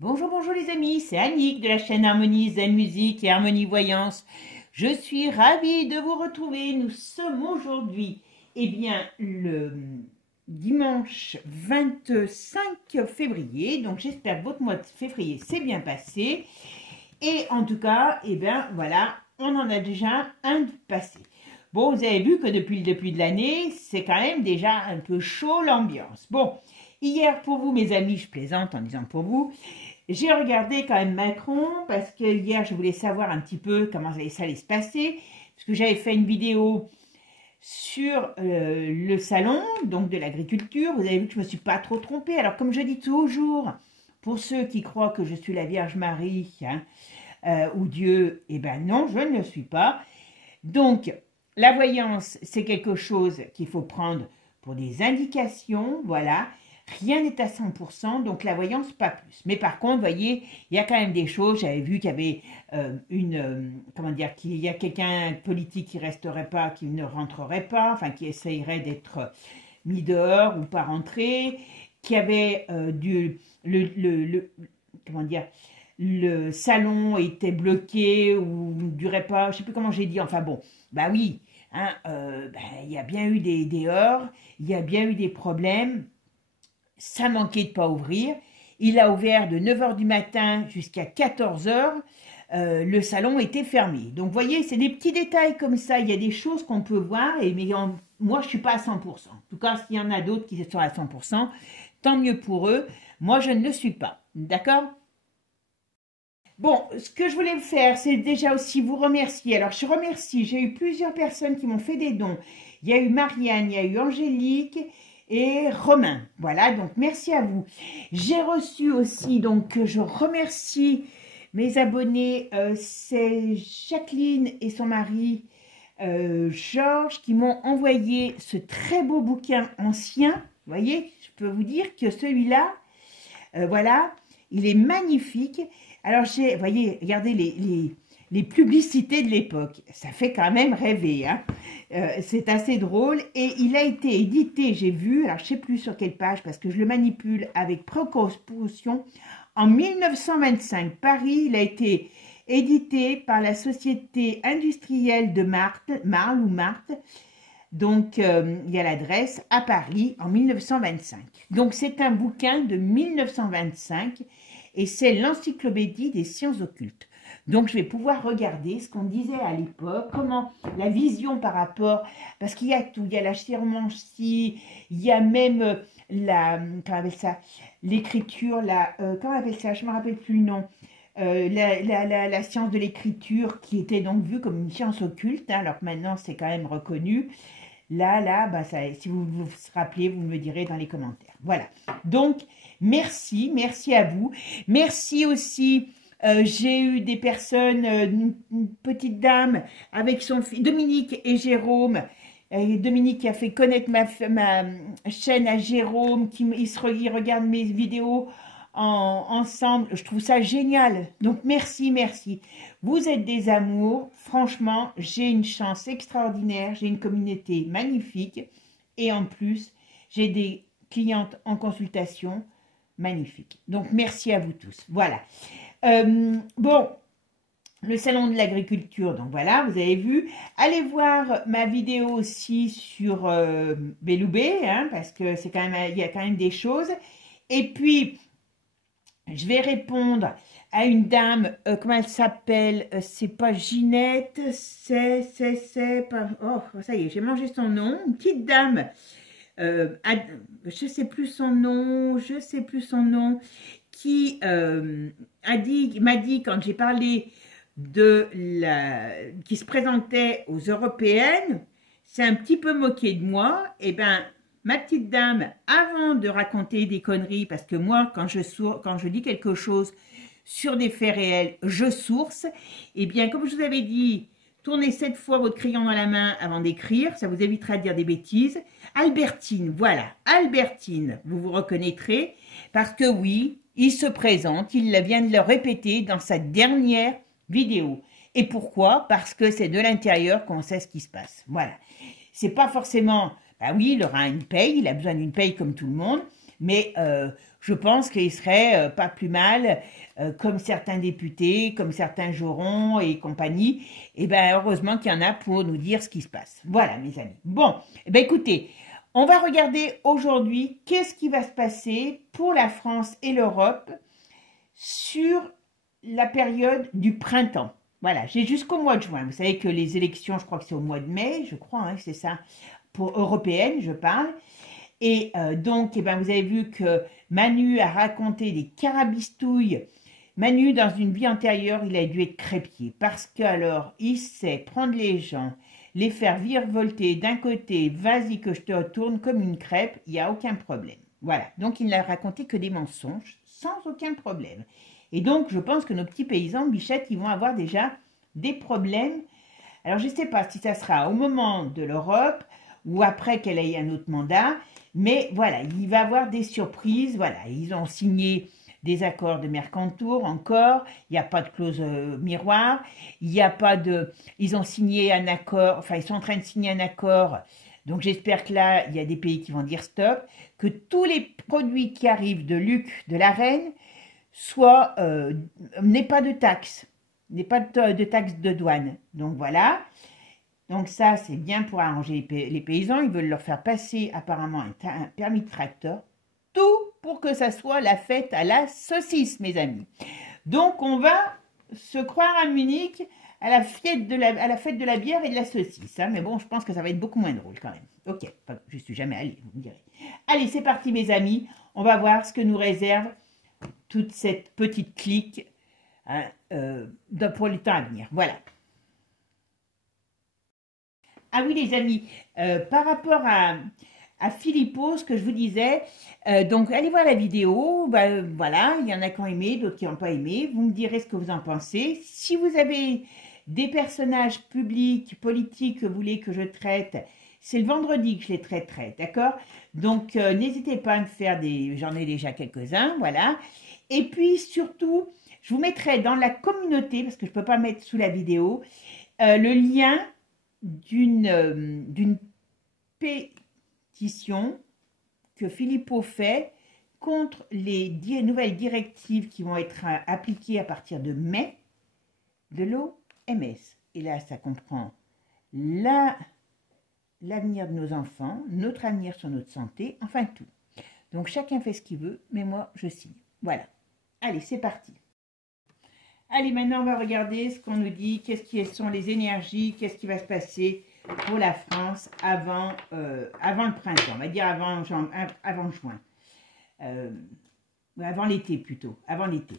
Bonjour, bonjour les amis, c'est Annick de la chaîne Harmonie Zen Musique et Harmonie Voyance. Je suis ravie de vous retrouver. Nous sommes aujourd'hui, le dimanche 25 février. Donc j'espère que votre mois de février s'est bien passé. Et en tout cas, voilà, on en a déjà un de passé. Bon, vous avez vu que depuis le début de l'année, c'est quand même déjà un peu chaud l'ambiance. Bon, hier pour vous mes amis, je plaisante en disant pour vous, j'ai regardé quand même Macron parce que hier je voulais savoir un petit peu comment ça allait se passer. Parce que j'avais fait une vidéo sur le salon donc de l'agriculture. Vous avez vu que je ne me suis pas trop trompée. Alors comme je dis toujours, pour ceux qui croient que je suis la Vierge Marie ou Dieu, eh ben non, je ne le suis pas. Donc la voyance, c'est quelque chose qu'il faut prendre pour des indications, voilà. Rien n'est à 100%, donc la voyance, pas plus. Mais par contre, vous voyez, il y a quand même des choses. J'avais vu qu'il y avait qu'il y a quelqu'un politique qui resterait pas, qui ne rentrerait pas, enfin qui essayerait d'être mis dehors ou pas rentré, qui avait le salon était bloqué ou ne durait pas, je sais plus comment j'ai dit, enfin bon, bah oui, il y a bien eu des heurts, il y a bien eu des problèmes. Ça manquait de pas ouvrir. Il a ouvert de 9 h du matin jusqu'à 14 h. Le salon était fermé. Donc, vous voyez, c'est des petits détails comme ça. Il y a des choses qu'on peut voir. Moi, je ne suis pas à 100%. En tout cas, s'il y en a d'autres qui sont à 100%, tant mieux pour eux. Moi, je ne le suis pas. D'accord ? Bon, ce que je voulais faire, c'est déjà aussi vous remercier. Alors, je remercie. J'ai eu plusieurs personnes qui m'ont fait des dons. Il y a eu Marianne, il y a eu Angélique et Romain. Voilà, donc merci à vous. J'ai reçu aussi, donc je remercie mes abonnés, c'est Jacqueline et son mari Georges qui m'ont envoyé ce très beau bouquin ancien. Vous voyez, je peux vous dire que celui-là, voilà, il est magnifique. Alors, vous voyez, regardez les publicités de l'époque. Ça fait quand même rêver, hein. C'est assez drôle. Et il a été édité, j'ai vu, alors je ne sais plus sur quelle page, parce que je le manipule avec précaution, en 1925. Paris, il a été édité par la Société industrielle de Marle ou Marthe. Donc, il y a l'adresse à Paris en 1925. Donc, c'est un bouquin de 1925 et c'est l'encyclopédie des sciences occultes. Donc, je vais pouvoir regarder ce qu'on disait à l'époque, comment la vision par rapport, parce qu'il y a tout, il y a la chiromancie, il y a même comment on appelle ça, l'écriture, comment on appelle ça, je ne me rappelle plus le nom, la science de l'écriture qui était donc vue comme une science occulte, hein, alors que maintenant c'est quand même reconnu. Si vous vous rappelez, vous me direz dans les commentaires. Voilà, donc merci à vous. Merci aussi. J'ai eu des personnes, une petite dame avec son fils, Dominique et Jérôme. Dominique qui a fait connaître ma chaîne à Jérôme, il regarde mes vidéos ensemble. Je trouve ça génial. Donc, merci. Vous êtes des amours. Franchement, j'ai une chance extraordinaire. J'ai une communauté magnifique. Et en plus, j'ai des clientes en consultation magnifiques. Donc, merci à vous tous. Voilà. Bon, le salon de l'agriculture, donc voilà, vous avez vu. Allez voir ma vidéo aussi sur Beloubet, hein, parce que c'est quand même, il y a quand même des choses. Et puis, je vais répondre à une dame, comment elle s'appelle? C'est pas Ginette, pas... Oh, ça y est, j'ai mangé son nom. Une petite dame, je sais plus son nom, qui m'a dit quand j'ai parlé qui se présentait aux européennes, c'est un petit peu moqué de moi. Eh bien, ma petite dame, avant de raconter des conneries, parce que moi, quand je dis quelque chose sur des faits réels, je source, eh bien, comme je vous avais dit, tournez 7 fois votre crayon dans la main avant d'écrire, ça vous évitera de dire des bêtises. Albertine, voilà, Albertine, vous vous reconnaîtrez, parce que oui, il se présente, il vient de le répéter dans sa dernière vidéo. Et pourquoi? Parce que c'est de l'intérieur qu'on sait ce qui se passe. Voilà. C'est pas forcément... Bah oui, il aura une paye, il a besoin d'une paye comme tout le monde. Mais je pense qu'il serait pas plus mal, comme certains députés, comme certains Joron et compagnie. Et ben heureusement qu'il y en a pour nous dire ce qui se passe. Voilà, mes amis. Bon, eh ben écoutez, on va regarder aujourd'hui qu'est-ce qui va se passer pour la France et l'Europe sur la période du printemps. Voilà, j'ai jusqu'au mois de juin. Vous savez que les élections, je crois que c'est au mois de mai, je crois, hein, c'est ça, pour européenne, je parle. Et donc, eh ben, vous avez vu que Manu a raconté des carabistouilles. Manu, dans une vie antérieure, il a dû être crépier parce qu'alors, il sait prendre les gens, les faire virevolter d'un côté, vas-y que je te retourne comme une crêpe, il n'y a aucun problème. Voilà, donc il n'a raconté que des mensonges sans aucun problème. Et donc, je pense que nos petits paysans, Bichette, ils vont avoir déjà des problèmes. Alors, je ne sais pas si ça sera au moment de l'Europe ou après qu'elle ait un autre mandat, mais voilà, il va y avoir des surprises. Voilà, ils ont signé des accords de Mercantour encore, il n'y a pas de clause miroir, il n'y a pas de... Ils ont signé un accord, enfin, ils sont en train de signer un accord, donc j'espère que là, il y a des pays qui vont dire stop, que tous les produits qui arrivent de Luc, de la Reine, n'aient pas de taxes, n'aient pas de taxes de douane. Donc voilà. Donc ça, c'est bien pour arranger les paysans. Ils veulent leur faire passer apparemment un permis de tracteur. Tout pour que ça soit la fête à la saucisse, mes amis. Donc on va se croire à Munich à la fête de la bière et de la saucisse. Hein. Mais bon, je pense que ça va être beaucoup moins drôle quand même. Ok, je ne suis jamais allée, vous me direz. Allez, c'est parti, mes amis. On va voir ce que nous réserve toute cette petite clique hein, pour le temps à venir. Voilà. Ah oui, les amis, par rapport à Philippot, ce que je vous disais, donc allez voir la vidéo, voilà, il y en a qui ont aimé, d'autres qui n'ont pas aimé, vous me direz ce que vous en pensez. Si vous avez des personnages publics, politiques que vous voulez que je traite, c'est le vendredi que je les traiterai, d'accord? Donc n'hésitez pas à me faire j'en ai déjà quelques-uns, voilà. Et puis surtout, je vous mettrai dans la communauté, parce que je ne peux pas mettre sous la vidéo, le lien d'une pétition que Philippot fait contre les nouvelles directives qui vont être appliquées à partir de mai de l'OMS. Et là, ça comprend l'avenir de nos enfants, notre avenir sur notre santé, enfin tout. Donc chacun fait ce qu'il veut, mais moi, je signe. Voilà. Allez, c'est parti. Allez, maintenant, on va regarder ce qu'on nous dit, quelles sont les énergies, qu'est-ce qui va se passer pour la France avant le printemps, on va dire avant juin, avant l'été plutôt, avant l'été.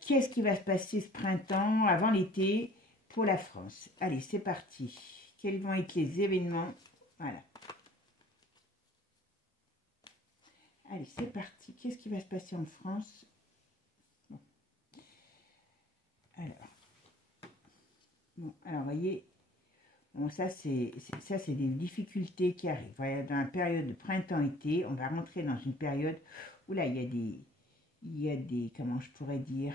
Qu'est-ce qui va se passer ce printemps, avant l'été, pour la France? Allez, c'est parti. Quels vont être les événements? Voilà. Allez, c'est parti. Qu'est-ce qui va se passer en France? Alors, vous voyez, bon, ça c'est des difficultés qui arrivent. Voilà, dans la période de printemps-été, on va rentrer dans une période où là, il y a des, comment je pourrais dire,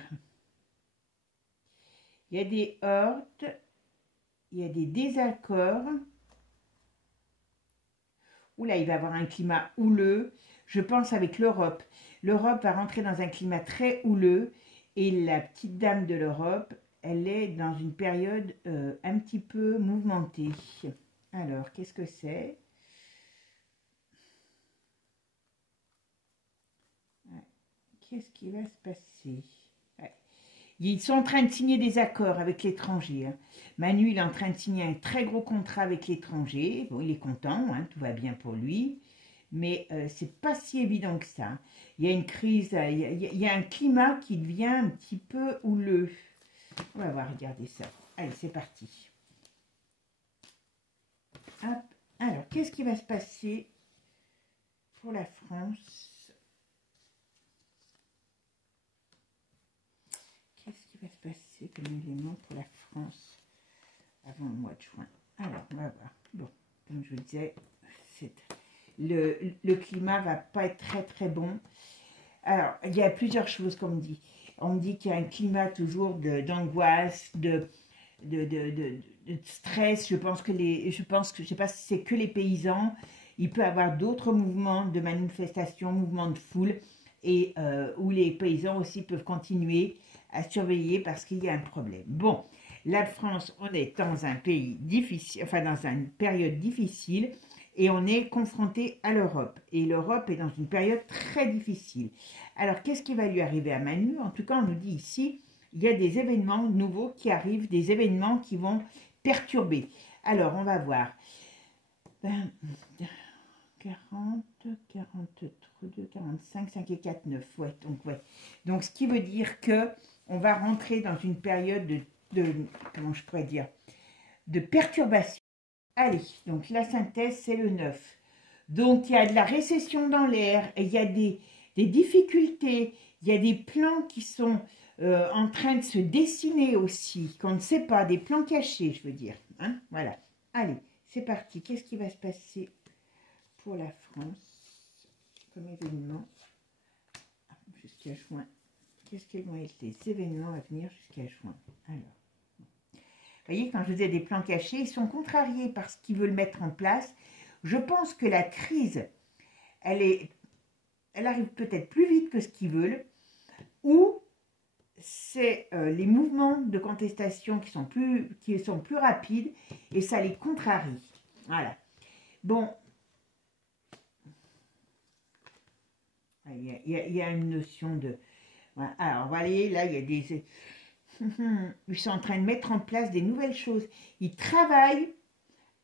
il y a des heurts, il y a des désaccords, où là, il va y avoir un climat houleux, je pense avec l'Europe. L'Europe va rentrer dans un climat très houleux, et la petite dame de l'Europe, elle est dans une période un petit peu mouvementée. Alors, qu'est-ce que c'est? Qu'est-ce qui va se passer? Ils sont en train de signer des accords avec l'étranger. Hein. Manu, il est en train de signer un très gros contrat avec l'étranger. Bon, il est content, hein, tout va bien pour lui. Mais c'est pas si évident que ça. Il y a une crise, il y a un climat qui devient un petit peu houleux. On va voir, regardez ça. Allez, c'est parti. Hop. Alors, qu'est-ce qui va se passer pour la France? Qu'est-ce qui va se passer comme élément pour la France avant le mois de juin? Alors, on va voir. Bon, comme je vous disais, le climat va pas être très très bon. Alors, il y a plusieurs choses qu'on me dit. On me dit qu'il y a un climat toujours d'angoisse, de stress. Je pense que je sais pas si c'est que les paysans. il peut y avoir d'autres mouvements de manifestation, mouvements de foule, et où les paysans aussi peuvent continuer à surveiller parce qu'il y a un problème. Bon, la France, on est dans un pays difficile, enfin dans une période difficile, et on est confronté à l'Europe. Et l'Europe est dans une période très difficile. Alors, qu'est-ce qui va lui arriver à Manu? En tout cas, on nous dit ici, il y a des événements nouveaux qui arrivent, des événements qui vont perturber. Alors, on va voir. 40, 42, 45, 5 et 4, 9. Ouais, donc, ouais. Donc, ce qui veut dire que on va rentrer dans une période comment je pourrais dire, de perturbation. Allez, donc la synthèse, c'est le 9. Donc, il y a de la récession dans l'air, et il y a des difficultés, il y a des plans qui sont en train de se dessiner aussi, qu'on ne sait pas, des plans cachés, je veux dire. Hein, voilà. Allez, c'est parti. Qu'est-ce qui va se passer pour la France comme événement jusqu'à juin? Qu'est-ce qu'ils vont être les événements à venir jusqu'à juin? Alors, vous voyez, quand je vous ai des plans cachés, ils sont contrariés par ce qu'ils veulent mettre en place. Je pense que la crise, elle arrive peut-être plus vite que ce qu'ils veulent, ou c'est les mouvements de contestation qui sont plus rapides, et ça les contrarie. Voilà. Bon, il y a une notion de... Voilà. Alors, vous voyez, là, il y a des... Ils sont en train de mettre en place des nouvelles choses. Ils travaillent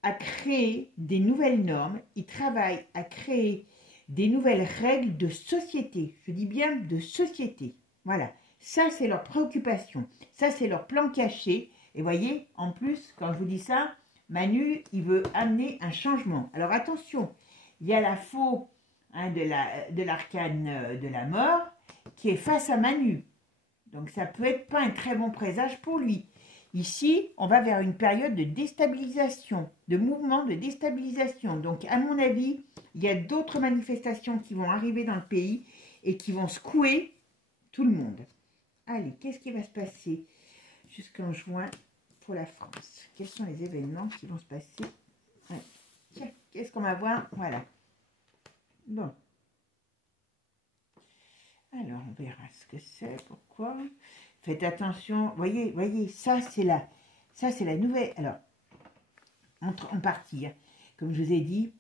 à créer des nouvelles normes. Ils travaillent à créer des nouvelles règles de société. Je dis bien de société. Voilà. Ça, c'est leur préoccupation. Ça, c'est leur plan caché. Et voyez, en plus, quand je vous dis ça, Manu, il veut amener un changement. Alors, attention, il y a la faux de l'arcane de la mort qui est face à Manu. Donc, ça peut être pas un très bon présage pour lui. Ici, on va vers une période de déstabilisation, de mouvement de déstabilisation. Donc, à mon avis, il y a d'autres manifestations qui vont arriver dans le pays et qui vont secouer tout le monde. Allez, qu'est-ce qui va se passer jusqu'en juin pour la France? Quels sont les événements qui vont se passer? Ouais. Tiens, qu'est-ce qu'on va voir? Voilà. Bon. Alors, on verra ce que c'est, pourquoi. Faites attention. Voyez, ça, c'est la nouvelle. Alors, en partie, hein, comme je vous ai dit,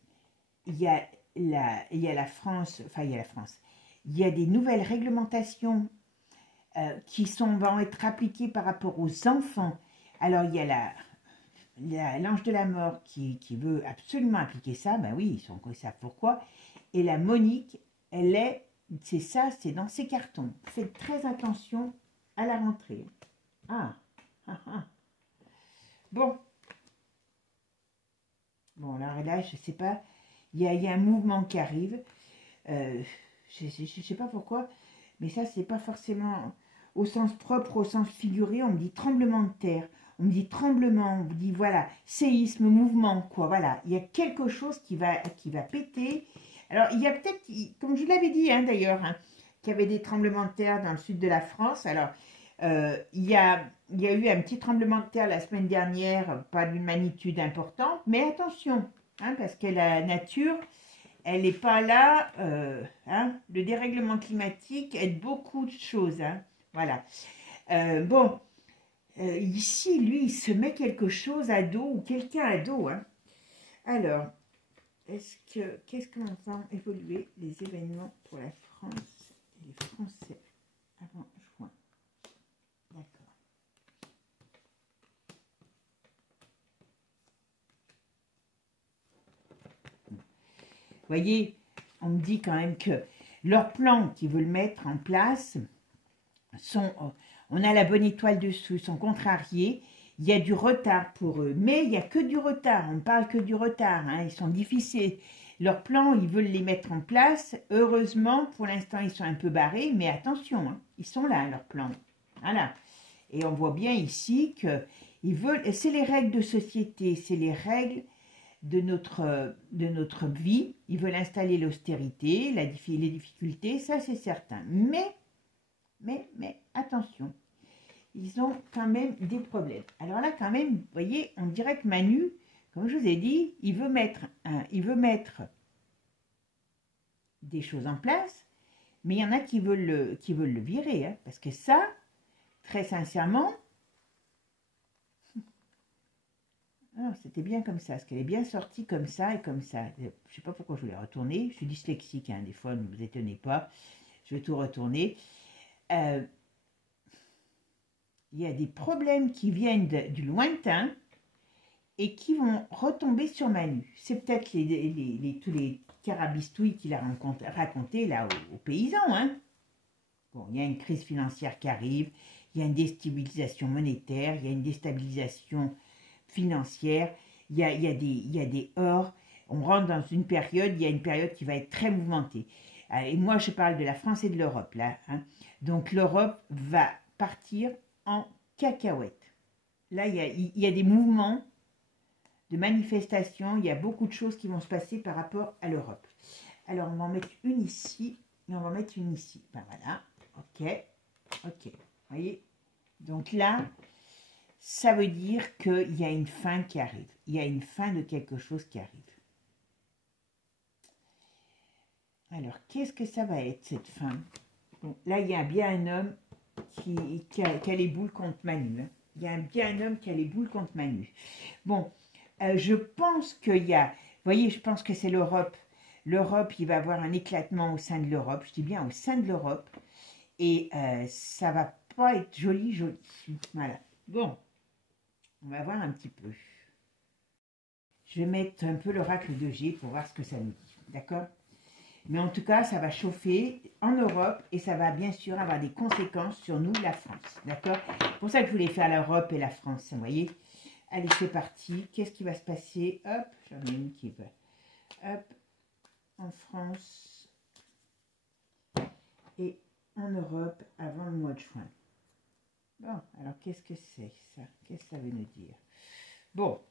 il y a la France, enfin, il y a la France. Il y a des nouvelles réglementations qui vont être appliquées par rapport aux enfants. Alors, il y a l'ange de la mort qui veut absolument appliquer ça. Ben oui, ils savent pourquoi. Et la Monique, c'est ça, c'est dans ses cartons. Faites très attention à la rentrée. Ah. Bon. Bon, là, je ne sais pas. Il y a un mouvement qui arrive. Je ne sais pas pourquoi. Mais ça, c'est pas forcément au sens propre, au sens figuré. On me dit tremblement de terre. On me dit tremblement. On me dit, voilà, séisme, mouvement, quoi. Voilà. Il y a quelque chose qui va péter. Alors, il y a peut-être, comme je l'avais dit d'ailleurs, qu'il y avait des tremblements de terre dans le sud de la France. Alors, il y a eu un petit tremblement de terre la semaine dernière, pas d'une magnitude importante, mais attention, parce que la nature, elle n'est pas là. Le dérèglement climatique aide beaucoup de choses. Voilà. Bon, ici, lui, il se met quelque chose à dos, ou quelqu'un à dos. Alors, qu'est-ce qu'on va évoluer les événements pour la France et les Français avant juin? D'accord. Vous voyez, on me dit quand même que leurs plans qu'ils veulent mettre en place sont, on a la bonne étoile dessous, sont contrariés. Il y a du retard pour eux, mais il n'y a que du retard, on ne parle que du retard, ils sont difficiles. Leurs plans, ils veulent les mettre en place. Heureusement, pour l'instant, ils sont un peu barrés, mais attention, ils sont là, leurs plans. Voilà. Et on voit bien ici que ils veulent, c'est les règles de société, c'est les règles de notre vie. Ils veulent installer l'austérité, les difficultés, ça c'est certain. Mais attention. Ils ont quand même des problèmes. Alors là, quand même, vous voyez, on dirait que Manu, comme je vous ai dit, il veut mettre des choses en place, mais il y en a qui veulent le virer, hein, parce que ça, très sincèrement, c'était bien comme ça, parce qu'elle est bien sortie comme ça et comme ça. Je ne sais pas pourquoi je voulais retourner, je suis dyslexique, hein, des fois, ne vous étonnez pas, je vais tout retourner. Il y a des problèmes qui viennent du lointain, et qui vont retomber sur Manu. C'est peut-être tous les carabistouilles qu'il a raconté là aux paysans. Hein. Bon, il y a une crise financière qui arrive, il y a une déstabilisation monétaire, il y a une déstabilisation financière, il y a des heurts. On rentre dans une période, il y a une période qui va être très mouvementée. Et moi, je parle de la France et de l'Europe, là. Hein. Donc, l'Europe va partir en cacahuète. Là, il y a des mouvements de manifestations, il y a beaucoup de choses qui vont se passer par rapport à l'Europe. Alors, on va en mettre une ici, et on va en mettre une ici. Ben voilà, ok, voyez. Donc là, ça veut dire qu'il y a une fin qui arrive. Il y a une fin de quelque chose qui arrive. Alors, qu'est-ce que ça va être, cette fin? Bon, là, il y a bien un homme qui a les boules contre Manu. Hein. Il y a bien un homme qui a les boules contre Manu. Bon, je pense qu'il y a, vous voyez, je pense que c'est l'Europe. L'Europe, il va y avoir un éclatement au sein de l'Europe, je dis bien au sein de l'Europe, et ça va pas être joli. Voilà. Bon, on va voir un petit peu. Je vais mettre un peu l'oracle de G pour voir ce que ça nous dit, d'accord? Mais en tout cas, ça va chauffer en Europe et ça va bien sûr avoir des conséquences sur nous, la France, d'accord? C'est pour ça que je voulais faire l'Europe et la France, vous voyez? Allez, c'est parti. Qu'est-ce qui va se passer? Hop, j'en ai une qui va. Hop, en France et en Europe avant le mois de juin. Bon, alors qu'est-ce que c'est ça? Qu'est-ce que ça veut nous dire? Bon.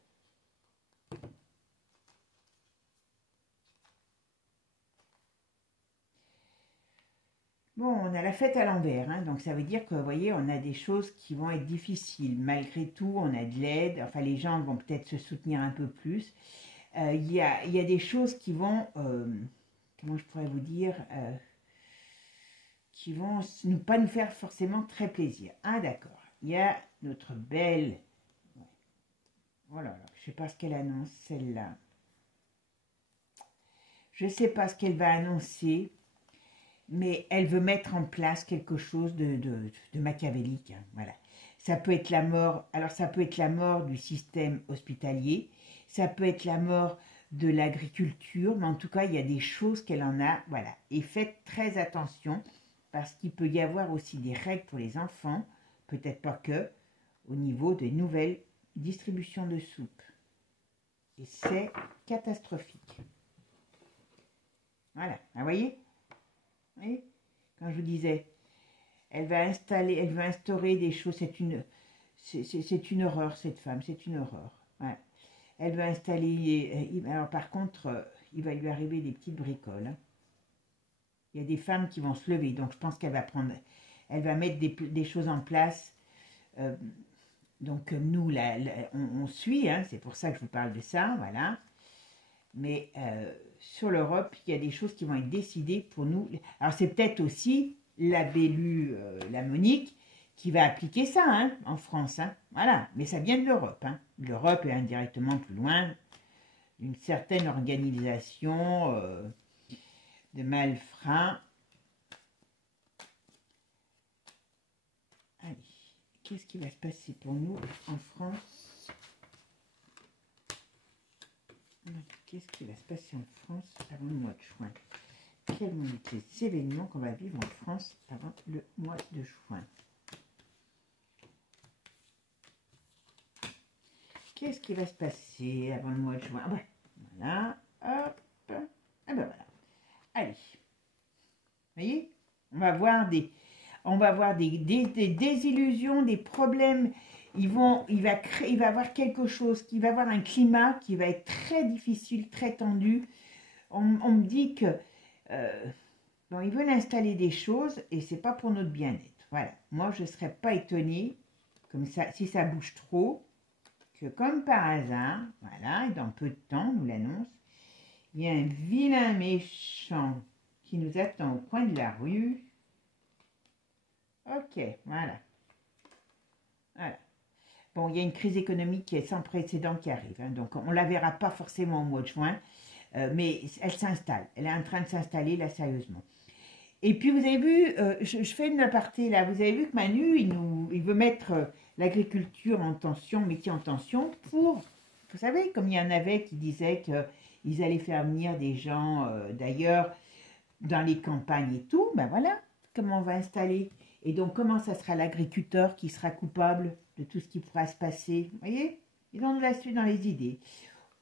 Bon, on a la fête à l'envers, hein, donc ça veut dire que, vous voyez, on a des choses qui vont être difficiles. Malgré tout, on a de l'aide, enfin les gens vont peut-être se soutenir un peu plus. Il y a des choses qui vont, comment je pourrais vous dire, qui vont pas nous faire forcément très plaisir. Ah d'accord, il y a notre belle, voilà, je ne sais pas ce qu'elle annonce, celle-là. Je ne sais pas ce qu'elle va annoncer, mais elle veut mettre en place quelque chose de machiavélique. Hein, voilà. Ça peut être la mort, alors ça peut être la mort du système hospitalier, ça peut être la mort de l'agriculture, mais en tout cas, il y a des choses qu'elle en a, voilà. Et faites très attention, parce qu'il peut y avoir aussi des règles pour les enfants, peut-être pas que, au niveau des nouvelles distributions de soupe. Et c'est catastrophique. Voilà, vous voyez? Oui, quand je vous disais, elle va instaurer des choses, c'est une horreur cette femme, c'est une horreur. Ouais. Elle va installer, alors par contre, il va lui arriver des petites bricoles. Hein. Il y a des femmes qui vont se lever, donc je pense qu'elle va mettre des choses en place. Donc nous, on suit, hein, c'est pour ça que je vous parle de ça, voilà. Mais sur l'Europe, il y a des choses qui vont être décidées pour nous. Alors c'est peut-être aussi la Bélu, la Monique, qui va appliquer ça hein, en France. Hein. Voilà, mais ça vient de l'Europe. Hein. L'Europe est indirectement plus loin d'une certaine organisation de malfrats. Allez, qu'est-ce qui va se passer pour nous en France? Qu'est-ce qui va se passer en France avant le mois de juin? Quels vont être les événements qu'on va vivre en France avant le mois de juin? Qu'est-ce qui va se passer avant le mois de juin? Ouais, voilà, hop, ah ben voilà. Allez, vous voyez, on va voir des désillusions, des problèmes. Il va avoir quelque chose, il va avoir un climat qui va être très difficile, très tendu. On me dit que bon, ils veulent installer des choses et c'est pas pour notre bien-être. Voilà. Moi, je ne serais pas étonnée, comme ça, si ça bouge trop, que comme par hasard, voilà, et dans peu de temps, on nous l'annonce, il y a un vilain méchant qui nous attend au coin de la rue. Ok, voilà. Voilà. Bon, il y a une crise économique qui est sans précédent qui arrive, hein, donc on ne la verra pas forcément au mois de juin, mais elle s'installe. Elle est en train de s'installer là sérieusement. Et puis vous avez vu, je fais une aparté là, vous avez vu que Manu, il veut mettre l'agriculture en tension, métier en tension, pour, vous savez, comme il y en avait qui disaient qu'ils allaient faire venir des gens d'ailleurs dans les campagnes et tout, ben voilà, comment on va installer. Et donc comment ça sera l'agriculteur qui sera coupable de tout ce qui pourra se passer. Vous voyez, ils ont de la suite dans les idées.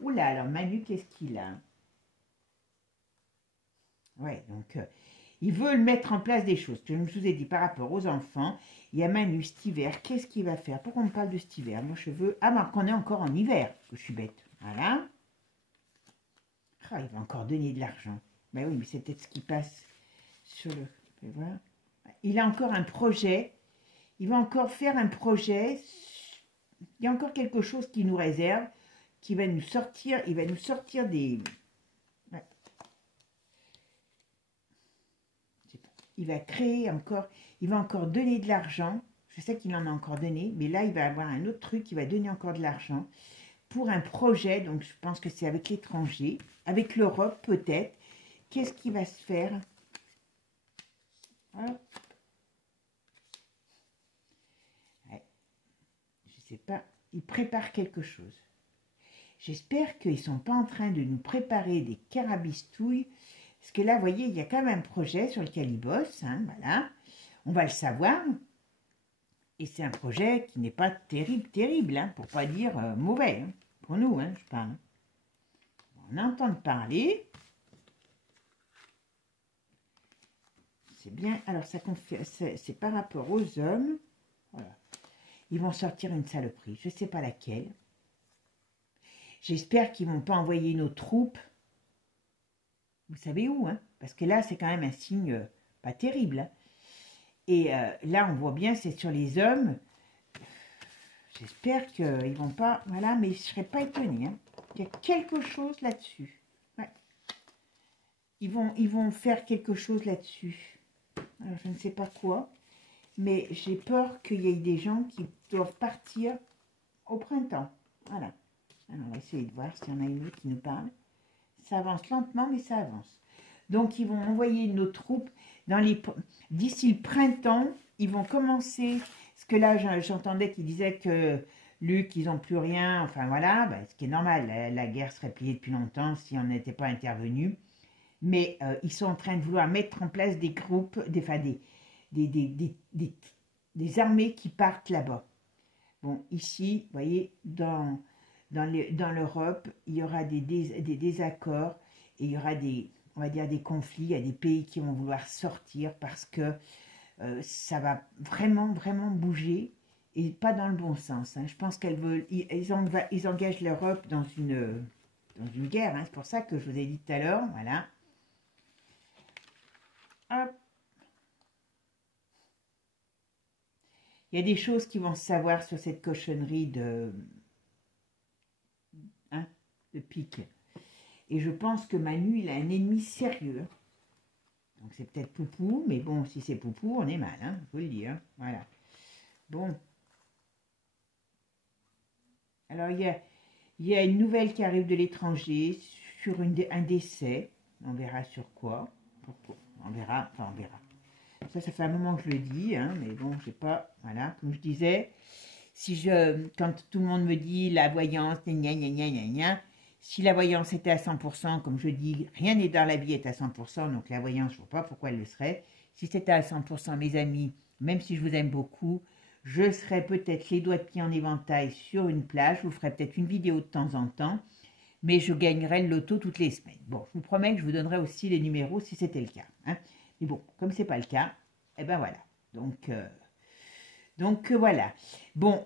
Oula, alors Manu, qu'est-ce qu'il a? Ouais, donc ils veulent mettre en place des choses. Je vous ai dit par rapport aux enfants, il y a Manu cet hiver, qu'est-ce qu'il va faire? Pourquoi on me parle de cet hiver? Moi je veux... Ah, mais qu'on est encore en hiver, parce que je suis bête. Voilà. Ah, il va encore donner de l'argent. Ben oui, mais c'est peut-être ce qui passe sur le... Voilà. Il a encore un projet. Il va encore faire un projet. Il y a encore quelque chose qui nous réserve, qui va nous sortir. Il va nous sortir des... Ouais. Il va créer encore... Il va encore donner de l'argent. Je sais qu'il en a encore donné, mais là, il va avoir un autre truc qui va donner encore de l'argent pour un projet. Donc, je pense que c'est avec l'étranger, avec l'Europe peut-être. Qu'est-ce qui va se faire? Hop. Ouais. Je sais pas. Ils préparent quelque chose. J'espère qu'ils ne sont pas en train de nous préparer des carabistouilles. Parce que là, vous voyez, il y a quand même un projet sur lequel ils bossent. Hein, voilà. On va le savoir. Et c'est un projet qui n'est pas terrible, terrible, hein, pour ne pas dire mauvais. Hein, pour nous, hein, je parle. On entend parler. C'est bien. Alors, ça c'est par rapport aux hommes. Voilà. Ils vont sortir une saloperie. Je ne sais pas laquelle. J'espère qu'ils ne vont pas envoyer nos troupes. Vous savez où, hein? Parce que là, c'est quand même un signe pas terrible. Hein. Et là, on voit bien, c'est sur les hommes. J'espère qu'ils ne vont pas... Voilà, mais je ne serais pas étonnée. Hein. Il y a quelque chose là-dessus. Ouais. Ils vont faire quelque chose là-dessus. Alors, je ne sais pas quoi. Mais j'ai peur qu'il y ait des gens qui doivent partir au printemps. Voilà. Alors, on va essayer de voir s'il y en a une autre qui nous parle. Ça avance lentement, mais ça avance. Donc, ils vont envoyer nos troupes d'ici le printemps. Ils vont commencer... Parce que là, j'entendais qu'ils disaient que Luc, ils n'ont plus rien. Enfin, voilà, ben, ce qui est normal. La guerre serait pliée depuis longtemps si on n'était pas intervenu. Mais ils sont en train de vouloir mettre en place des groupes, des armées qui partent là-bas. Bon, ici, vous voyez, dans l'Europe, il y aura des désaccords et il y aura on va dire, des conflits. Il y a des pays qui vont vouloir sortir parce que ça va vraiment, vraiment bouger et pas dans le bon sens. Hein. Je pense ils engagent l'Europe dans une guerre. Hein. C'est pour ça que je vous ai dit tout à l'heure, voilà. Hop. Il y a des choses qui vont se savoir sur cette cochonnerie de pique. Et je pense que Manu, il a un ennemi sérieux. Donc c'est peut-être Poupou, mais bon, si c'est Poupou, on est mal, hein, je vous le dis. Hein, voilà. Bon. Alors, il y a une nouvelle qui arrive de l'étranger sur un décès. On verra sur quoi. On verra, enfin on verra. Ça fait un moment que je le dis, hein, mais bon, je sais pas. Voilà, comme je disais, quand tout le monde me dit la voyance, gna gna gna gna gna, si la voyance était à 100%, comme je dis, rien n'est dans la vie est à 100%, donc la voyance, je ne vois pas pourquoi elle le serait. Si c'était à 100%, mes amis, même si je vous aime beaucoup, je serais peut-être les doigts de pied en éventail sur une plage, je vous ferai peut-être une vidéo de temps en temps, mais je gagnerai le loto toutes les semaines. Bon, je vous promets que je vous donnerai aussi les numéros si c'était le cas. Hein. Mais bon, comme ce n'est pas le cas, eh ben voilà. Donc voilà. Bon,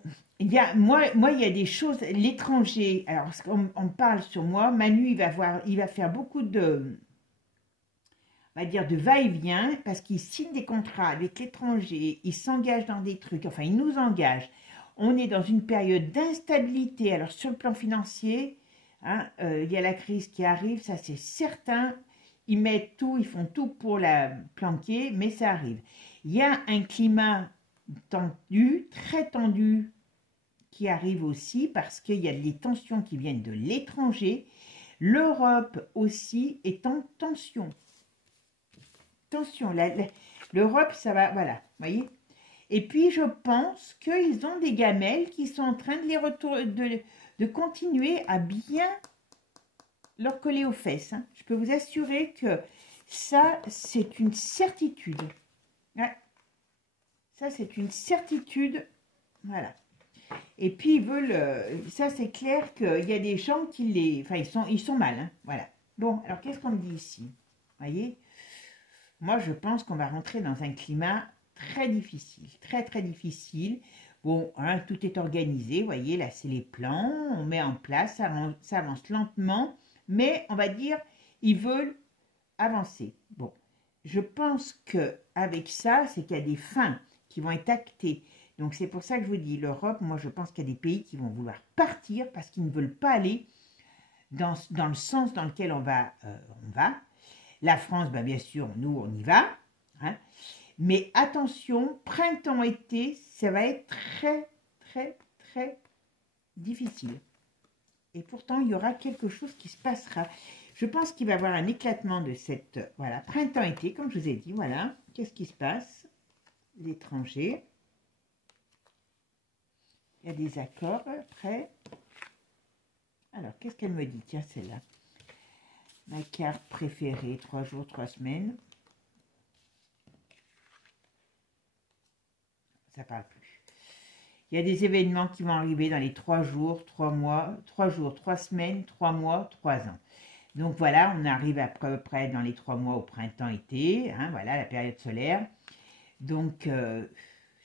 moi, il y a des choses, l'étranger, alors on parle sur moi, Manu, il va faire beaucoup de, on va dire, de va-et-vient, parce qu'il signe des contrats avec l'étranger, il s'engage dans des trucs, enfin, il nous engage. On est dans une période d'instabilité, alors sur le plan financier, hein, il y a la crise qui arrive, ça c'est certain, ils mettent tout, ils font tout pour la planquer, mais ça arrive. Il y a un climat tendu, très tendu, qui arrive aussi parce qu'il y a des tensions qui viennent de l'étranger. L'Europe aussi est en tension. Tension, l'Europe, ça va, voilà, vous voyez. Et puis, je pense qu'ils ont des gamelles qui sont en train de continuer à bien leur coller aux fesses. Hein. Je peux vous assurer que ça, c'est une certitude. Ouais. Ça, c'est une certitude. Voilà. Et puis, ils veulent... ça, c'est clair qu'il y a des gens qui les... Enfin, ils sont mal. Hein. Voilà. Bon, alors, qu'est-ce qu'on me dit ici? Vous voyez? Moi, je pense qu'on va rentrer dans un climat très difficile. Très, très difficile. Bon, hein, tout est organisé. Vous voyez, là, c'est les plans. On met en place. Ça avance lentement. Mais, on va dire, ils veulent avancer. Bon, je pense qu'avec ça, c'est qu'il y a des fins qui vont être actées. Donc, c'est pour ça que je vous dis, l'Europe, moi, je pense qu'il y a des pays qui vont vouloir partir parce qu'ils ne veulent pas aller dans le sens dans lequel on va. La France, ben, bien sûr, nous, on y va. Hein. Mais attention, printemps-été, ça va être très, très, très difficile. Et pourtant, il y aura quelque chose qui se passera. Je pense qu'il va y avoir un éclatement de cette... Voilà, printemps-été, comme je vous ai dit, voilà. Qu'est-ce qui se passe? L'étranger. Il y a des accords après. Alors, qu'est-ce qu'elle me dit? Tiens, celle-là. Ma carte préférée, 3 jours, 3 semaines. Ça parle plus. Il y a des événements qui vont arriver dans les 3 jours, 3 mois, 3 jours, 3 semaines, 3 mois, 3 ans. Donc voilà, on arrive à peu près dans les 3 mois au printemps-été. Hein, voilà, la période solaire. Donc,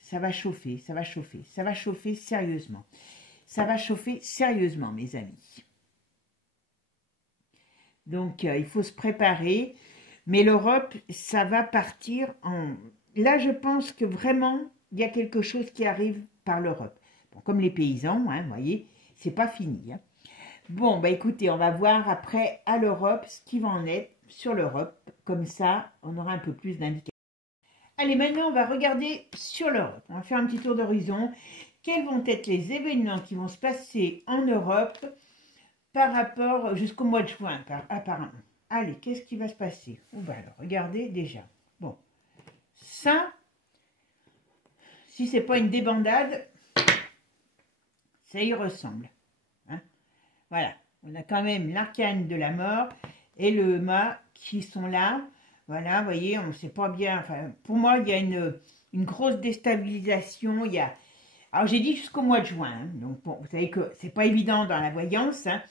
ça va chauffer, ça va chauffer. Ça va chauffer sérieusement. Ça va chauffer sérieusement, mes amis. Donc, il faut se préparer. Mais l'Europe, ça va partir en... Là, je pense que vraiment, il y a quelque chose qui arrive par l'Europe. Bon, comme les paysans, hein, vous voyez, c'est pas fini. Hein. Bon, bah écoutez, on va voir après à l'Europe ce qui va en être sur l'Europe. Comme ça, on aura un peu plus d'indications. Allez, maintenant, on va regarder sur l'Europe. On va faire un petit tour d'horizon. Quels vont être les événements qui vont se passer en Europe par rapport jusqu'au mois de juin, apparemment. Allez, qu'est-ce qui va se passer? Bah alors, regardez déjà. Bon, ça, si c'est pas une débandade, ça y ressemble. Hein, voilà, on a quand même l'arcane de la mort et le mât qui sont là. Voilà, vous voyez, on ne sait pas bien. Enfin, pour moi, il y a une grosse déstabilisation. Il y a... Alors, j'ai dit jusqu'au mois de juin. Hein, donc, bon, vous savez que c'est pas évident dans la voyance. Hein,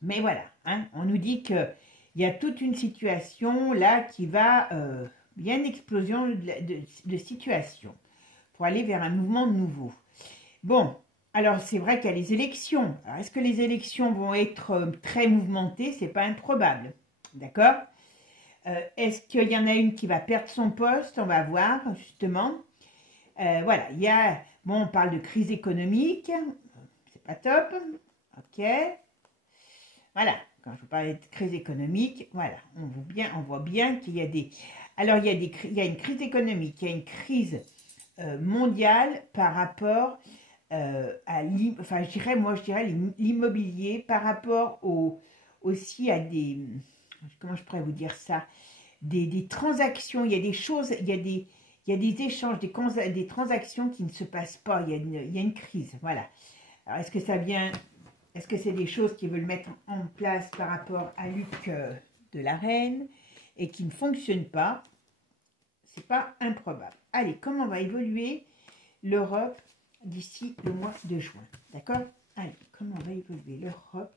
mais voilà, hein, on nous dit qu'il y a toute une situation là qui va... il y a une explosion de situation pour aller vers un mouvement nouveau. Bon, alors c'est vrai qu'il y a les élections. Alors, est-ce que les élections vont être très mouvementées? C'est pas improbable. D'accord? Est-ce qu'il y en a une qui va perdre son poste? On va voir, justement. Voilà, il y a... Bon, on parle de crise économique. C'est pas top. Ok. Voilà, quand je vous parlais de crise économique, voilà, on voit bien qu'il y a des... Alors, il y a une crise économique, il y a une crise mondiale par rapport à... Enfin, je dirais l'immobilier par rapport aussi à des... Comment je pourrais vous dire ça? Des transactions, il y a des choses, il y a des échanges, des transactions qui ne se passent pas, il y a une crise, voilà. Alors, est-ce que ça vient... Est-ce que c'est des choses qu'ils veulent mettre en place par rapport à Luc de la Reine et qui ne fonctionnent pas? C'est pas improbable. Allez, comment va évoluer l'Europe d'ici le mois de juin? D'accord? Allez, comment va évoluer l'Europe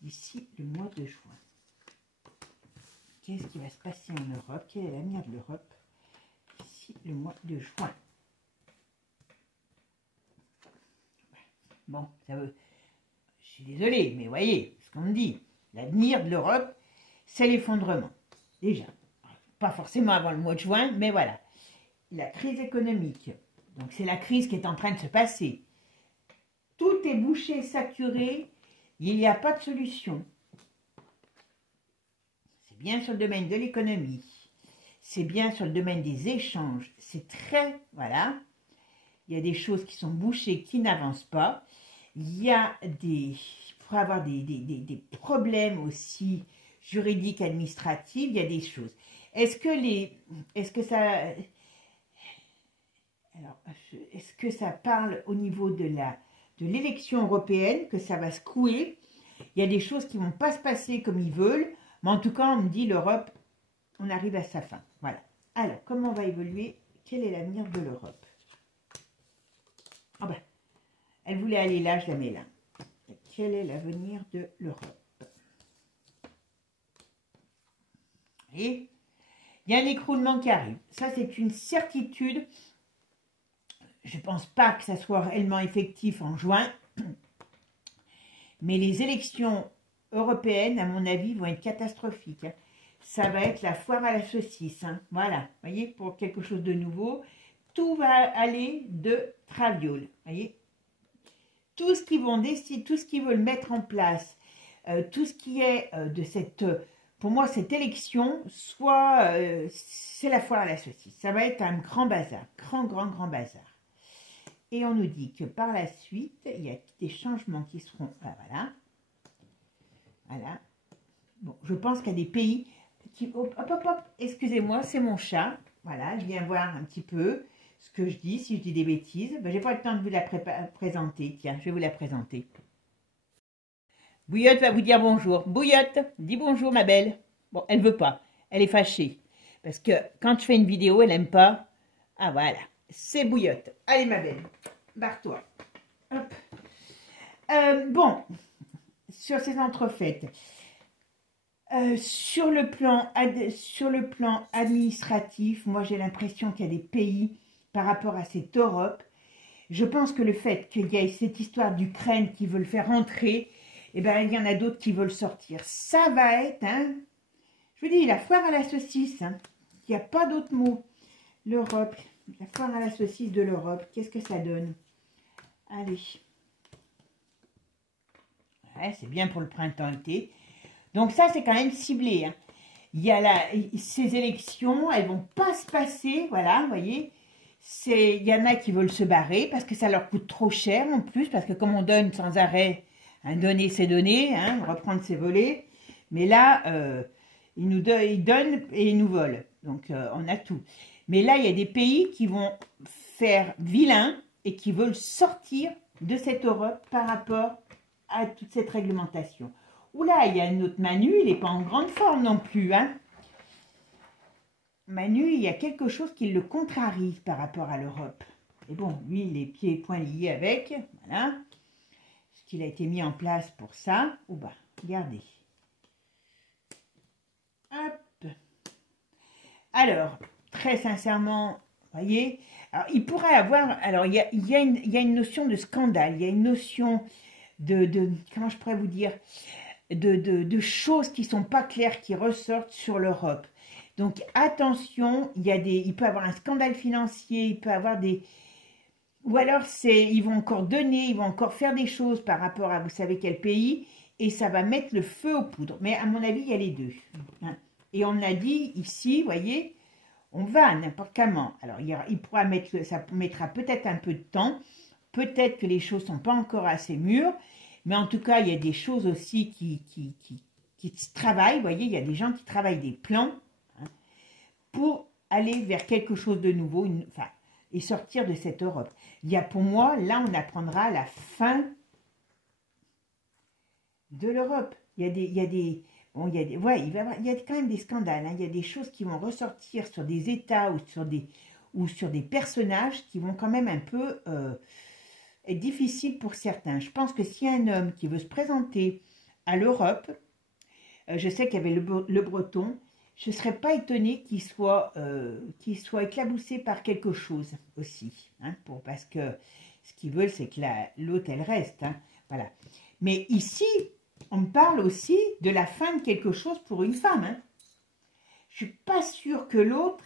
d'ici le mois de juin? Qu'est-ce qui va se passer en Europe? Quel est l'avenir de l'Europe d'ici le mois de juin? Bon, ça veut... Je suis désolée, mais voyez, ce qu'on me dit, l'avenir de l'Europe, c'est l'effondrement. Déjà, pas forcément avant le mois de juin, mais voilà. La crise économique, donc c'est la crise qui est en train de se passer. Tout est bouché, saturé, il n'y a pas de solution. C'est bien sur le domaine de l'économie, c'est bien sur le domaine des échanges, c'est très, voilà, il y a des choses qui sont bouchées, qui n'avancent pas, il y a il pourrait avoir des problèmes aussi juridiques, administratifs, il y a des choses. Est-ce que ça parle au niveau de l'élection européenne, que ça va secouer? Il y a des choses qui ne vont pas se passer comme ils veulent, mais en tout cas, on me dit l'Europe, on arrive à sa fin. Voilà. Alors, comment on va évoluer? Quel est l'avenir de l'Europe? Ah ben, elle voulait aller là, je la mets là. Quel est l'avenir de l'Europe? Et il y a un écroulement qui arrive. Ça, c'est une certitude. Je ne pense pas que ça soit réellement effectif en juin. Mais les élections européennes, à mon avis, vont être catastrophiques. Ça va être la foire à la saucisse. Hein. Voilà, vous voyez, pour quelque chose de nouveau. Tout va aller de traviole. Voyez, tout ce qu'ils vont décider, tout ce qu'ils veulent mettre en place, tout ce qui est de cette, pour moi, cette élection, c'est la foire à la saucisse. Ça va être un grand bazar, grand bazar. Et on nous dit que par la suite, il y a des changements qui seront, voilà. Bon, je pense qu'il y a des pays qui, hop, excusez-moi, c'est mon chat. Voilà, je viens voir un petit peu ce que je dis, si je dis des bêtises. Ben, je n'ai pas le temps de vous la présenter. Tiens, je vais vous la présenter. Bouillotte va vous dire bonjour. Bouillotte, dis bonjour ma belle. Bon, elle veut pas. Elle est fâchée. Parce que quand je fais une vidéo, elle n'aime pas. Ah voilà, c'est Bouillotte. Allez ma belle, barre-toi. Hop. Bon, sur ces entrefaites. Sur le plan administratif, moi j'ai l'impression qu'il y a des pays par rapport à cette Europe. Je pense que le fait qu'il y ait cette histoire d'Ukraine qui veulent faire entrer, eh ben, il y en a d'autres qui veulent sortir. Ça va être, hein, je vous dis, la foire à la saucisse. Hein. Il n'y a pas d'autre mot. L'Europe, la foire à la saucisse de l'Europe, qu'est-ce que ça donne? Allez. Ouais, c'est bien pour le printemps-été. Donc ça, c'est quand même ciblé. Hein. Il y a ces élections, elles ne vont pas se passer, voilà, vous voyez. Il y en a qui veulent se barrer parce que ça leur coûte trop cher en plus, parce que comme on donne sans arrêt, hein, donner c'est donner, hein, reprendre c'est voler. Mais là, ils donnent et ils nous volent. Donc on a tout. Mais là, il y a des pays qui vont faire vilain et qui veulent sortir de cette Europe par rapport à toute cette réglementation. Oula, il y a notre Manu, il n'est pas en grande forme non plus. Hein. Manu, il y a quelque chose qui le contrarie par rapport à l'Europe. Et bon, lui, les pieds et poings liés avec, voilà. Ce qu'il a été mis en place pour ça. Oh bah, regardez. Hop. Alors, très sincèrement, vous voyez, alors, il pourrait avoir, alors il y a une notion de scandale, il y a une notion comment je pourrais vous dire, de choses qui ne sont pas claires, qui ressortent sur l'Europe. Donc attention, il peut y avoir un scandale financier, il peut y avoir ou alors ils vont encore donner, ils vont encore faire des choses par rapport à vous savez quel pays, et ça va mettre le feu aux poudres. Mais à mon avis, il y a les deux. Hein. Et on a dit ici, vous voyez, on va n'importe comment. Alors ça mettra peut-être un peu de temps, peut-être que les choses ne sont pas encore assez mûres, mais en tout cas, il y a des choses aussi qui se travaillent. Vous voyez, il y a des gens qui travaillent des plans hein, pour aller vers quelque chose de nouveau et sortir de cette Europe. Il y a pour moi, là, on apprendra la fin de l'Europe. Il y a quand même des scandales. Hein, il y a des choses qui vont ressortir sur des États ou sur des personnages qui vont quand même un peu... est difficile pour certains. Je pense que s'il y a un homme qui veut se présenter à l'Europe, je sais qu'il y avait le Breton, je ne serais pas étonnée qu'il soit éclaboussé par quelque chose aussi. Hein, parce que ce qu'ils veulent, c'est que l'autre, elle reste. Hein, voilà. Mais ici, on me parle aussi de la fin de quelque chose pour une femme. Hein. Je ne suis pas sûre que l'autre...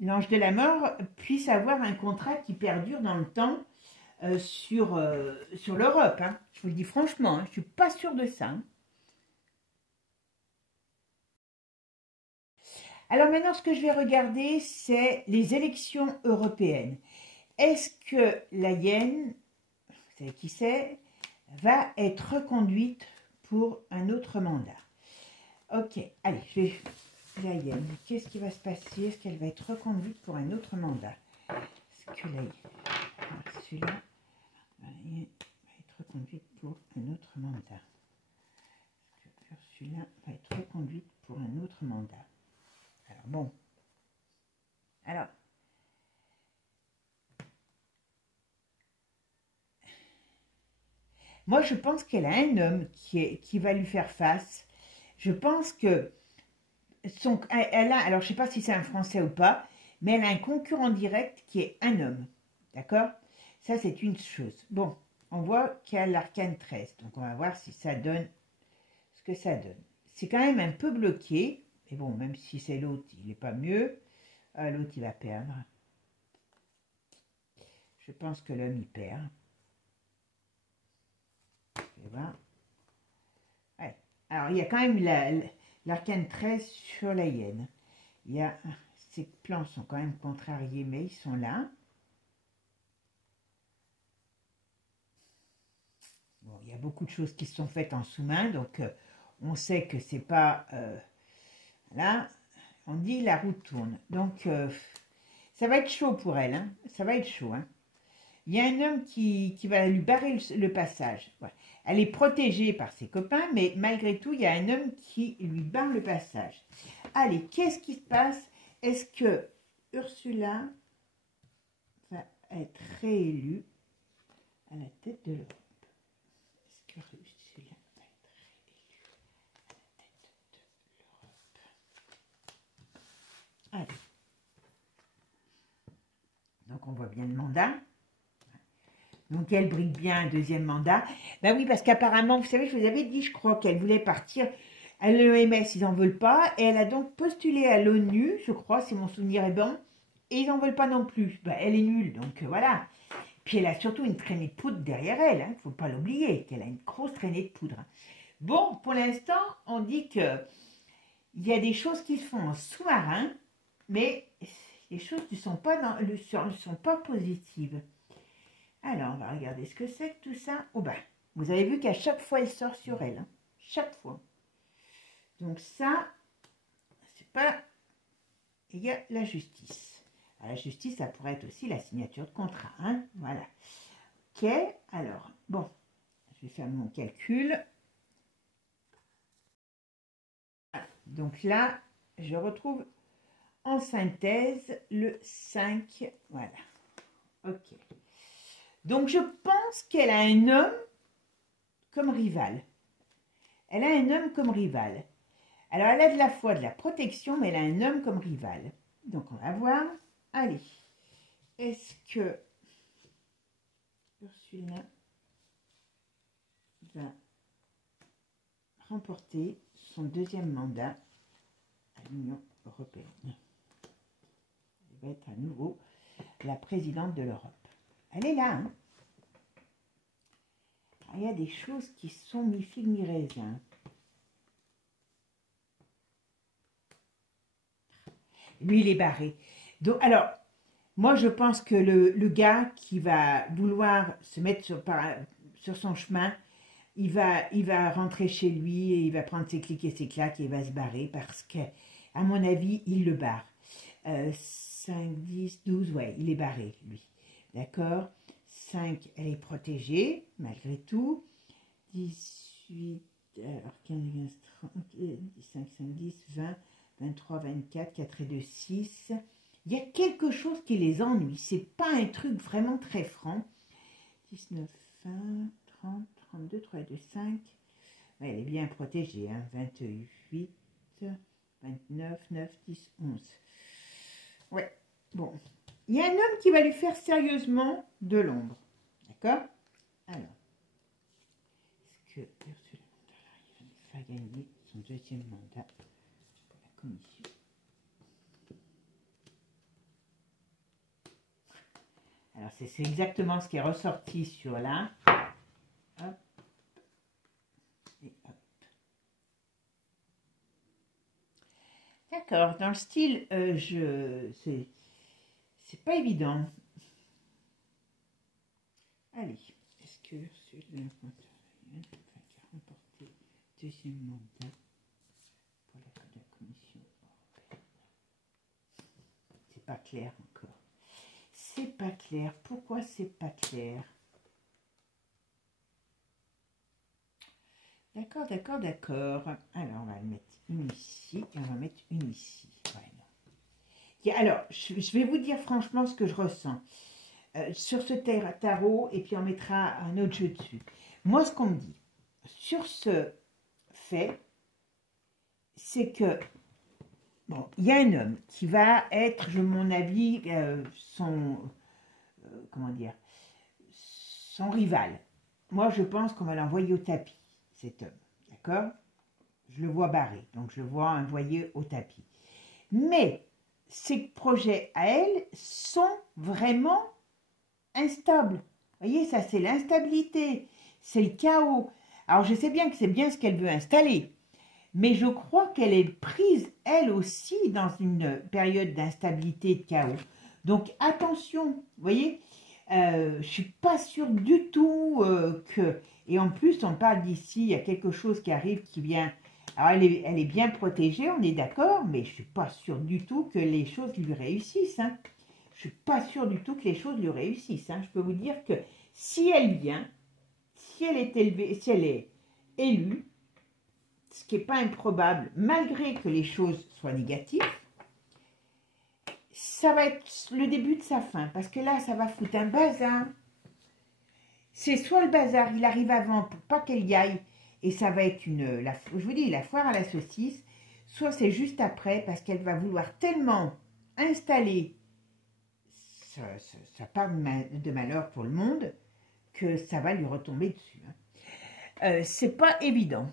l'ange de la mort puisse avoir un contrat qui perdure dans le temps sur l'Europe. Hein. Je vous le dis franchement, hein, je ne suis pas sûre de ça. Hein. Alors maintenant, ce que je vais regarder, c'est les élections européennes. Est-ce que la Yen, vous savez qui c'est, va être reconduite pour un autre mandat? Ok, allez, je vais... La Yen, qu'est-ce qui va se passer? Est-ce qu'elle va être reconduite pour un autre mandat? Est-ce que la Yen, celui-là, va être reconduite pour un autre mandat? Est-ce que Ursula va être reconduite pour un autre mandat? Alors bon, alors, moi je pense qu'elle a un homme qui va lui faire face. Je pense que elle a, alors je ne sais pas si c'est un Français ou pas, mais elle a un concurrent direct qui est un homme. D'accord? Ça, c'est une chose. Bon, on voit qu'il y a l'arcane 13. Donc, on va voir si ça donne ce que ça donne. C'est quand même un peu bloqué. Mais bon, même si c'est l'autre, il n'est pas mieux. L'autre, il va perdre. Je pense que l'homme, il perd. Je vais voir. Ouais. Alors, il y a quand même l'arcane 13 sur la hyène. Il y a... Ces plans sont quand même contrariés, mais ils sont là. Bon, il y a beaucoup de choses qui se sont faites en sous-main, donc on sait que c'est pas... là, on dit la roue tourne. Donc, ça va être chaud pour elle, hein. Ça va être chaud, hein. Il y a un homme qui va lui barrer le passage. Voilà. Elle est protégée par ses copains, mais malgré tout, il y a un homme qui lui barre le passage. Allez, qu'est-ce qui se passe? Est-ce que Ursula va être réélue à la tête de l'Europe? Est-ce que Ursula va être réélue à la tête de l'Europe? Allez. Donc, on voit bien le mandat. Donc, elle brille bien un deuxième mandat. Ben oui, parce qu'apparemment, vous savez, je vous avais dit, je crois, qu'elle voulait partir à l'OMS, ils n'en veulent pas. Et elle a donc postulé à l'ONU, je crois, si mon souvenir est bon. Et ils n'en veulent pas non plus. Ben, elle est nulle, donc voilà. Puis elle a surtout une traînée de poudre derrière elle. Il ne faut pas l'oublier, qu'elle a une grosse traînée de poudre. Bon, pour l'instant, on dit qu'il y a des choses qui se font en sous-marin, mais les choses ne sont pas positives. Alors, on va regarder ce que c'est que tout ça. Oh ben, vous avez vu qu'à chaque fois, elle sort sur elle. Hein, chaque fois. Donc ça, c'est pas... Il y a la justice. Alors, la justice, ça pourrait être aussi la signature de contrat. Hein, voilà. Ok, alors, bon. Je vais faire mon calcul. Voilà. Donc là, je retrouve en synthèse le 5. Voilà. Ok. Donc, je pense qu'elle a un homme comme rival. Elle a un homme comme rival. Alors, elle a de la foi, de la protection, mais elle a un homme comme rival. Donc, on va voir. Allez. Est-ce que Ursula va remporter son deuxième mandat à l'Union européenne? Elle va être à nouveau la présidente de l'Europe. Elle est là, hein. Il y a des choses qui sont mi-figue, mi-raisin. Lui, il est barré. Donc, alors, moi, je pense que le gars qui va vouloir se mettre sur son chemin, il va rentrer chez lui et il va prendre ses clics et ses claques et il va se barrer parce que, à mon avis, il le barre. 5, 10, 12, ouais, il est barré, lui. D'accord? 5, elle est protégée, malgré tout. 18, alors 15, 30, 5, 5, 10, 20, 23, 24, 4 et 2, 6. Il y a quelque chose qui les ennuie. C'est pas un truc vraiment très franc. 19, 20, 30, 32, 3 et 2, 5. Ouais, elle est bien protégée. Hein. 28, 29, 9, 10, 11. Ouais, bon. Il y a un homme qui va lui faire sérieusement de l'ombre. D'accord? Alors, est-ce que Ursula va gagner son deuxième mandat pour la commission? Alors, c'est exactement ce qui est ressorti sur là. Hop. Et hop. D'accord, dans le style, c'est pas évident. Allez, est-ce que celui-là qui a remporté deuxième mandat pour la Commission européenne? C'est pas clair encore. C'est pas clair. Pourquoi c'est pas clair? D'accord, d'accord, d'accord. Alors, on va mettre une ici et on va mettre une ici. Voilà. Alors, je vais vous dire franchement ce que je ressens sur ce tarot et puis on mettra un autre jeu dessus. Moi, ce qu'on me dit sur ce fait, c'est que, bon, il y a un homme qui va être, à mon avis, comment dire, son rival. Moi, je pense qu'on va l'envoyer au tapis, cet homme, d'accord? Je le vois barré, donc je le vois envoyé au tapis. Mais ces projets à elle sont vraiment instables. Vous voyez, ça c'est l'instabilité, c'est le chaos. Alors je sais bien que c'est bien ce qu'elle veut installer, mais je crois qu'elle est prise, elle aussi, dans une période d'instabilité, de chaos. Donc attention, vous voyez, je ne suis pas sûre du tout que... Et en plus, on parle d'ici, il y a quelque chose qui arrive, qui vient... Alors, elle est bien protégée, on est d'accord, mais je ne suis pas sûre du tout que les choses lui réussissent. Hein. Je ne suis pas sûre du tout que les choses lui réussissent. Hein. Je peux vous dire que si elle vient, si elle est élevée, si elle est élue, ce qui n'est pas improbable, malgré que les choses soient négatives, ça va être le début de sa fin. Parce que là, ça va foutre un bazar. C'est soit le bazar, il arrive avant pour pas qu'elle y aille, et ça va être je vous dis, la foire à la saucisse, soit c'est juste après, parce qu'elle va vouloir tellement installer sa part de malheur pour le monde, que ça va lui retomber dessus. Hein. C'est pas évident.